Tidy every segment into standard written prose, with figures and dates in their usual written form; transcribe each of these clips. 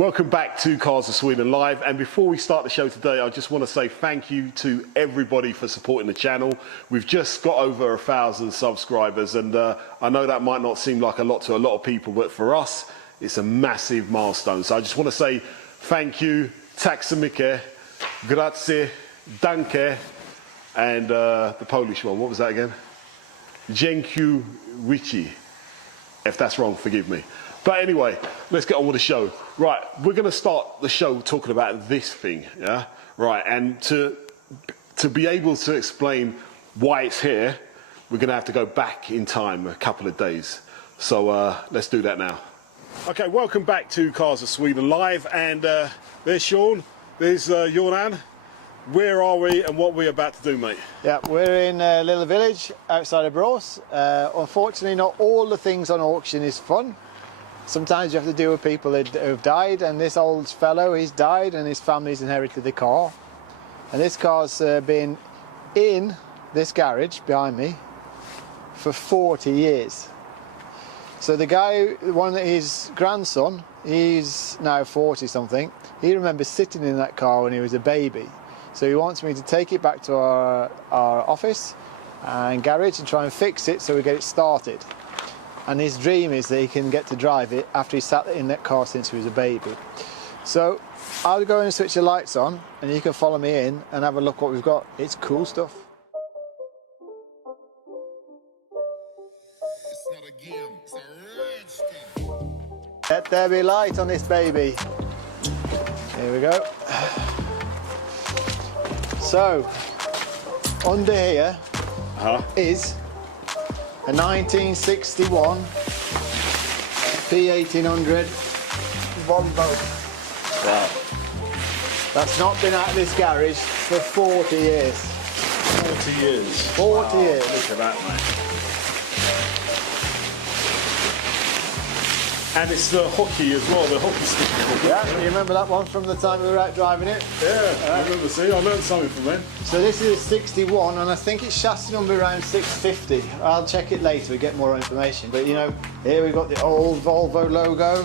Welcome back to Cars of Sweden Live, and before we start the show today, I just want to say thank you to everybody for supporting the channel. We've just got over 1,000 subscribers, and I know that might not seem like a lot to a lot of people, but for us it's a massive milestone. So I just want to say thank you, tack så mycket, grazie, danke, and the Polish one, what was that again? Dziękuję wici. If that's wrong, forgive me. But anyway, let's get on with the show. Right, we're going to start the show talking about this thing, yeah? Right, and to be able to explain why it's here, we're going to have to go back in time a couple of days. So let's do that now. Okay, welcome back to Cars of Sweden Live, and there's Sean, there's Joran. Where are we and what are we about to do, mate? Yeah, we're in a little village outside of Bros. Unfortunately, not all the things on auction is fun. Sometimes you have to deal with people who've died, and this old fellow, he's died and his family's inherited the car. And this car's been in this garage behind me for 40 years. So the guy, his grandson, he's now 40 something, he remembers sitting in that car when he was a baby. So he wants me to take it back to our office and garage and try and fix it so we get it started. And his dream is that he can get to drive it after he sat in that car since he was a baby. So I'll go and switch the lights on and you can follow me in and have a look what we've got. It's cool stuff. It's not a game, it's a rich thing. Let there be light on this baby. Here we go. So, under here is a 1961 P1800 Volvo. Wow. That's not been out of this garage for 40 years. 40 years. 40 wow. years. Look at that, mate. And it's the hockey as well, the hockey stick. Yeah, you remember that one from the time we were out driving it? Yeah, I remember, see, I learned something from them. So this is a 61 and I think its chassis number around 650. I'll check it later, we get more information. But you know, here we've got the old Volvo logo.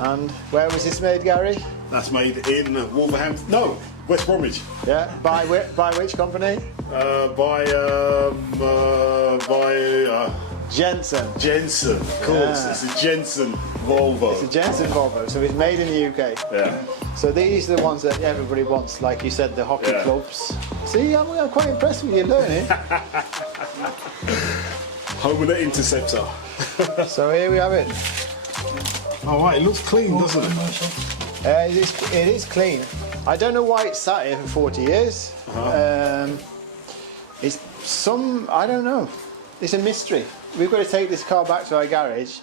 And where was this made, Gary? That's made in Wolverhampton, no, West Bromwich. Yeah, by which company? By Jensen. Jensen, of course. Yeah. It's a Jensen Volvo. It's a Jensen Volvo, so it's made in the UK. Yeah. So these are the ones that everybody wants, like you said, the hockey clubs. See, I'm quite impressed with you learning. Home of the Interceptor. So here we have it. All right, it looks clean, doesn't it? It is clean. I don't know why it's sat here for 40 years. It's I don't know. It's a mystery. We've got to take this car back to our garage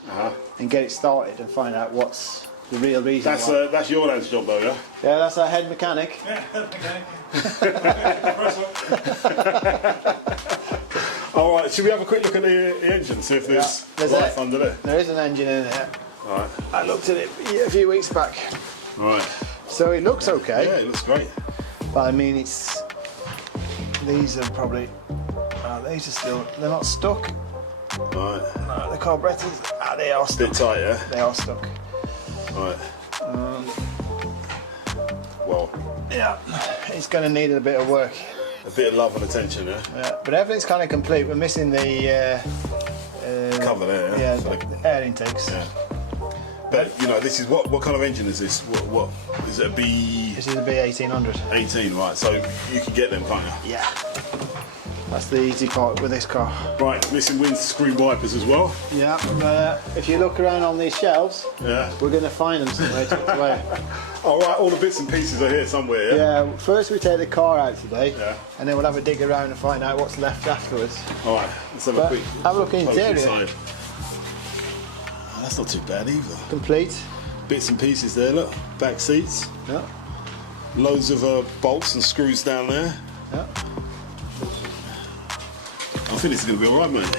and get it started and find out what's the real reason. That's your dad's job though, yeah? Yeah, that's our head mechanic. Yeah, head mechanic. All right, should we have a quick look at the engine, see if there's life under there? There is an engine in there. All right. I looked at it a few weeks back. All right. So it looks okay. Yeah, it looks great. But I mean, these are probably, these are still, they're not stuck. All right. No, the carburetors, they are stuck. Bit tight, yeah? They are stuck. All right. Well, yeah, it's going to need a bit of work. a bit of love and attention, yeah? Yeah, but everything's kind of complete. We're missing the cover there, yeah, so the air intakes. Yeah. But you know, this is what kind of engine is this? What is it? A B? This is a B1800. 18, right? So you can get them, can't you? Yeah. That's the easy part with this car. Right, missing windscreen wipers as well. Yeah. If you look around on these shelves, Yeah. we're going to find them somewhere tucked away. All right, all the bits and pieces are here somewhere. Yeah. Yeah. First we take the car out today, Yeah. and then we'll have a dig around and find out what's left afterwards. All right, let's have a But quick. have a look in poke interior. inside. Oh, that's not too bad either. Complete. Bits and pieces there. Look, back seats. Yeah. Loads of bolts and screws down there. Yeah. I think this is going to be all right, mate.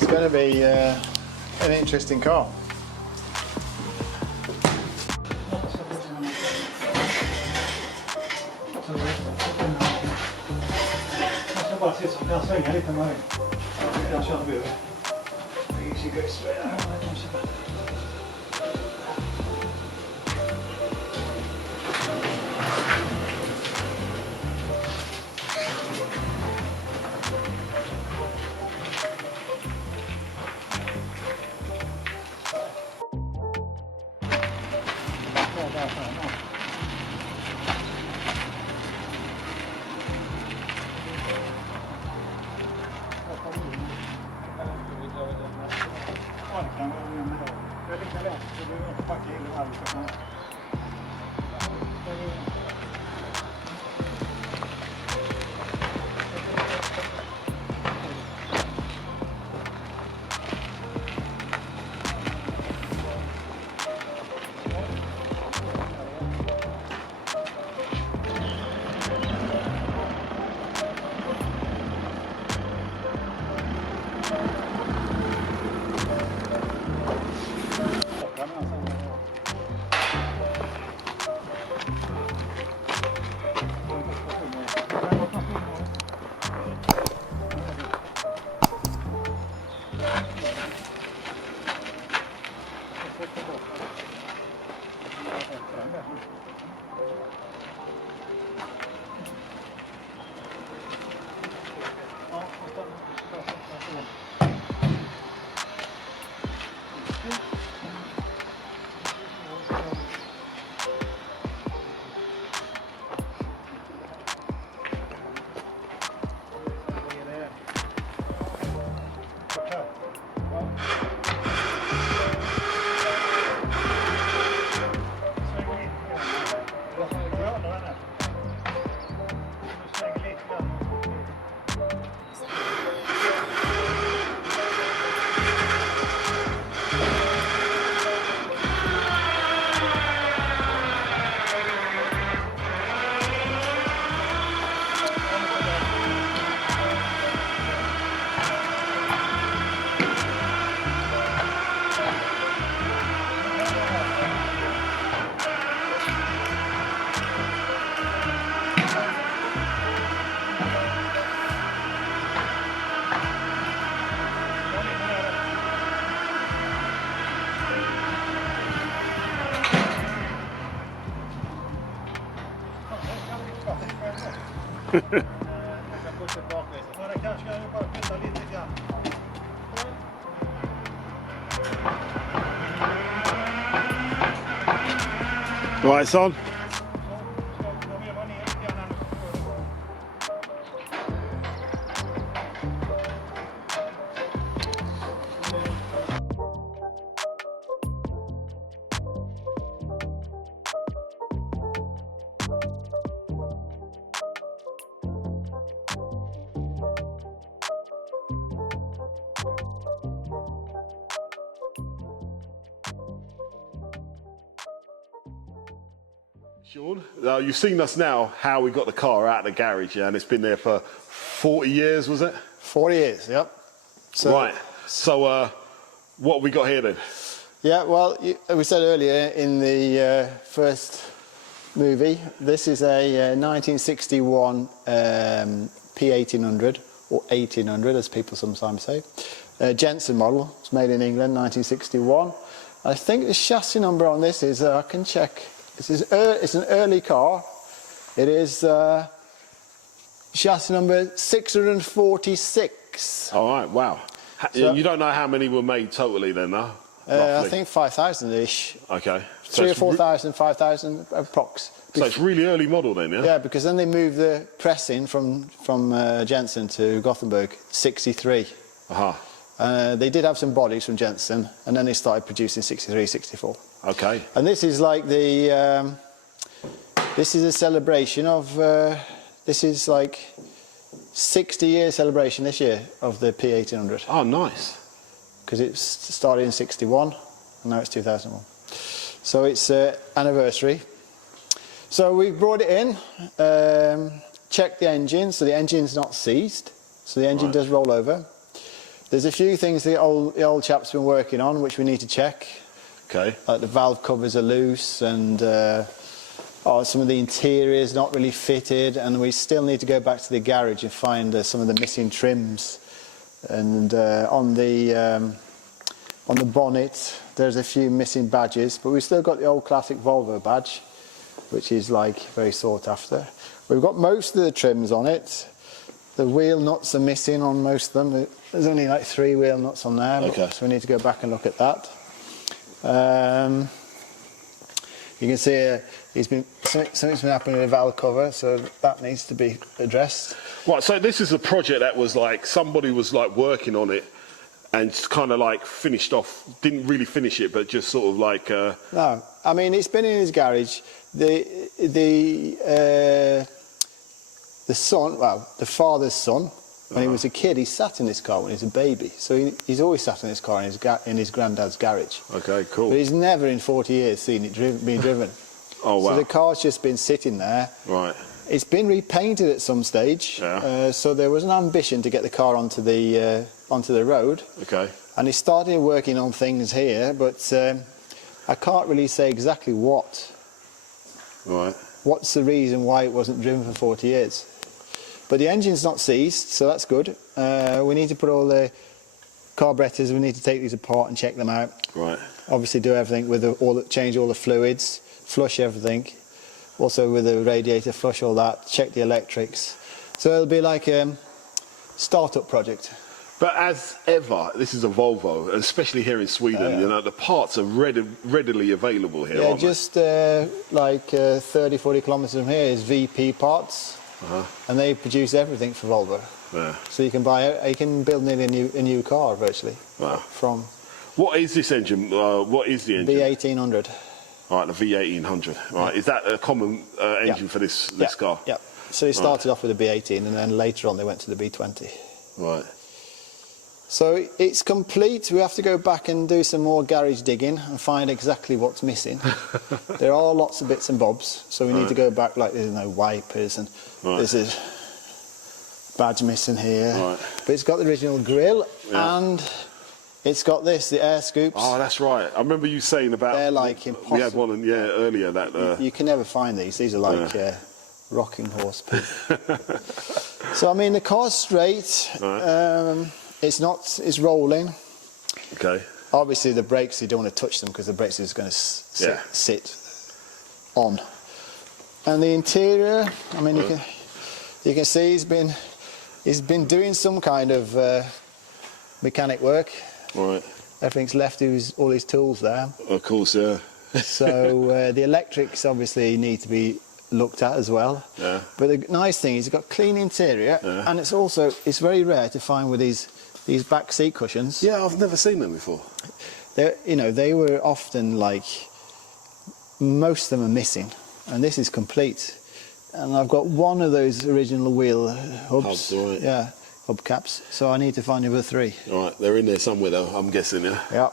It's going to be an interesting car. Jag ska bara se så kan jag svänga lite med. Jag kör över. You should go straight out. Ja, det kanske ska bara pilla lite grann. Right, son. Sean, you've seen us now, how we got the car out of the garage, yeah, and it's been there for 40 years, was it? 40 years, yep. So, Right, so what have we got here then? Yeah, well, we said earlier in the first movie, this is a 1961 P1800, or 1800 as people sometimes say. Jensen model, it's made in England, 1961. I think the chassis number on this is, I can check, it's an early car. It is chassis number 646. All right, wow. So, you don't know how many were made totally then, no? I think 5,000-ish. Okay. 3 or 4,000, 5,000 approx. So it's really early model then, yeah? Yeah, because then they moved the press in from Jensen to Gothenburg, 63. Uh-huh. They did have some bodies from Jensen, and then they started producing 63, 64. Okay. And this is like the, this is a celebration of, this is like 60-year celebration this year of the P1800. Oh, nice. Because it started in 61, and now it's 2001. So it's anniversary. So we brought it in, checked the engine, so the engine's not seized, so the engine does roll over. There's a few things the old chap's been working on which we need to check. Okay. Like the valve covers are loose, and some of the interior's not really fitted, and we still need to go back to the garage and find some of the missing trims. And on the bonnet, there's a few missing badges, but we've still got the old classic Volvo badge, which is like very sought after. We've got most of the trims on it. The wheel nuts are missing on most of them. There's only like 3 wheel nuts on there, okay. So we need to go back and look at that. You can see something's been happening with the valve cover, so that needs to be addressed. Right, so this is a project that was like, somebody was like working on it and kind of like finished off, didn't really finish it, but just sort of like... No, I mean, it's been in his garage. The son, well, the father's son, when he was a kid, he sat in this car when he was a baby. So he's always sat in this car in his granddad's garage. Okay, cool. But he's never in 40 years seen it being driven. Oh, wow. So the car's just been sitting there. Right. It's been repainted at some stage. Yeah. So there was an ambition to get the car onto the road. Okay. And he started working on things here, but I can't really say exactly what. Right. What's the reason why it wasn't driven for 40 years? But the engine's not seized, so that's good. We need to put all the carburetors, we need to take these apart and check them out. Right. Obviously do everything with change all the fluids, flush everything. Also with the radiator, flush all that, check the electrics. So it'll be like a start-up project. But as ever, this is a Volvo, especially here in Sweden, you know, the parts are readily available here, Yeah, aren't just like 30, 40 kilometres from here is VP Parts. And they produce everything for Volvo. Yeah. So you can build nearly a new car virtually. Wow. From What is this engine? What is the engine? B1800. Right, the V1800. Right, is that a common engine for this car? Yeah. So they started off with the B18, and then later on they went to the B20. Right. So it's complete. We have to go back and do some more garage digging and find exactly what's missing. There are lots of bits and bobs, so we need to go back, like there's no wipers and there's a badge missing here. Right. But it's got the original grille and it's got this, the air scoops. Oh, that's right. I remember you saying about... They're like impossible. We had one earlier that... You can never find these. These are like rocking horse poop. So, I mean, the car's straight. Right. It's rolling. Okay. Obviously the brakes, you don't want to touch them because the brakes are just going to sit on. And the interior, I mean, You can see he's been doing some kind of mechanic work. Right. Everything's left all his tools there. Of course, yeah. So the electrics obviously need to be looked at as well. Yeah. But the nice thing is it's got clean interior, and it's very rare to find with these back seat cushions. Yeah, I've never seen them before. They were often like, most of them are missing, and this is complete. And I've got one of those original wheel hubs. Hubs, right. Yeah, hubcaps. So I need to find the other 3. All right, they're in there somewhere though, I'm guessing, yeah? Yeah.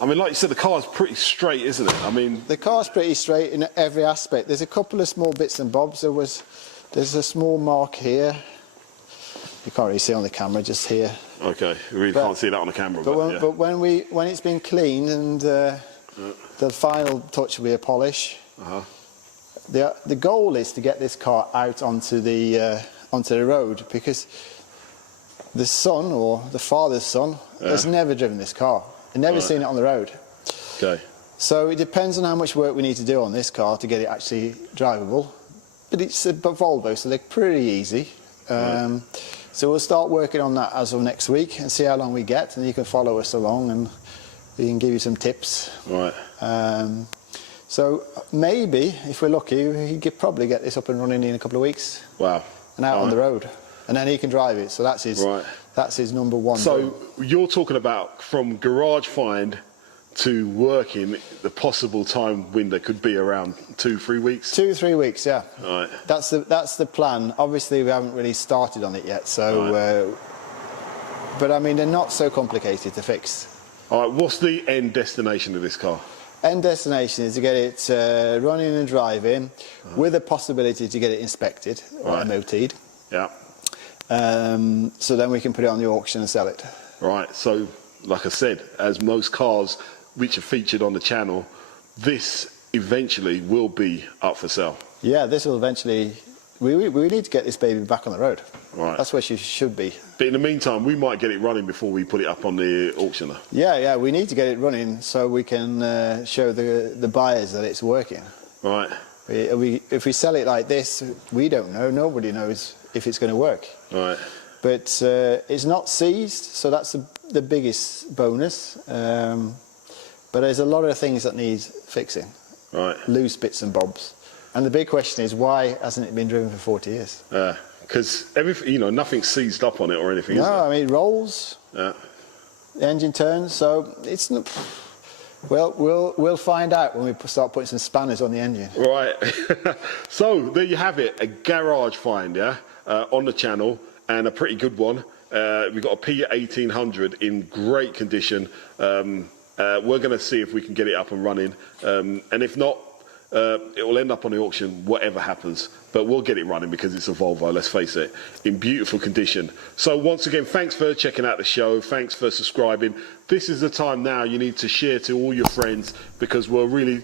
I mean, like you said, the car's pretty straight, isn't it? I mean... The car's pretty straight in every aspect. There's a couple of small bits and bobs. There's a small mark here. You can't really see on the camera, just here. Okay, we really can't see that on the camera. But when it's been cleaned and the final touch will be a polish. The goal is to get this car out onto the road, because the son or the father's son has never driven this car. He's never seen it on the road. Okay. So it depends on how much work we need to do on this car to get it actually drivable. But it's a Volvo, so they're pretty easy. So we'll start working on that as of next week and see how long we get, and you can follow us along and we can give you some tips. Right. So maybe, if we're lucky, we could probably get this up and running in a couple of weeks. Wow. And out on the road. And then he can drive it, so that's his number one. So you're talking about from garage find to working, the possible time window could be around 2-3 weeks? 2-3 weeks, yeah. Right. That's the plan. Obviously, we haven't really started on it yet, so... but I mean, they're not so complicated to fix. All right, what's the end destination of this car? End destination is to get it running and driving, with a possibility to get it inspected or MOT'd. Yeah. So then we can put it on the auction and sell it. Right, so like I said, as most cars which are featured on the channel, this eventually will be up for sale. Yeah, this will eventually... We need to get this baby back on the road. Right. That's where she should be. But in the meantime, we might get it running before we put it up on the auction. Yeah, we need to get it running so we can show the buyers that it's working. Right. If we sell it like this, we don't know. Nobody knows if it's going to work. Right. But it's not seized, so that's the biggest bonus. But there's a lot of things that need fixing. Right. Loose bits and bobs. And the big question is, why hasn't it been driven for 40 years? Because everything, nothing's seized up on it or anything, is No, it? I mean, it rolls. Yeah. The engine turns, so it's not... Well, we'll find out when we start putting some spanners on the engine. Right. So there you have it, a garage find, yeah, on the channel, and a pretty good one. We've got a P1800 in great condition. We're going to see if we can get it up and running, and if not, it will end up on the auction, whatever happens. But we'll get it running because it's a Volvo, let's face it, in beautiful condition. So once again, thanks for checking out the show. Thanks for subscribing. This is the time now you need to share to all your friends, because we're really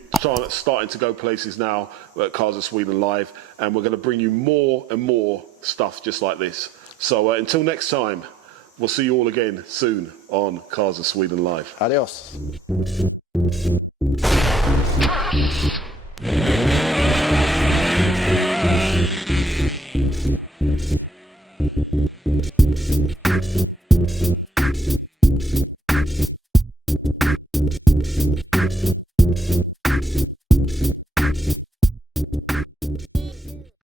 starting to go places now at Cars of Sweden Live, and we're going to bring you more and more stuff just like this. So until next time, we'll see you all again soon on Cars of Sweden Live. Adios.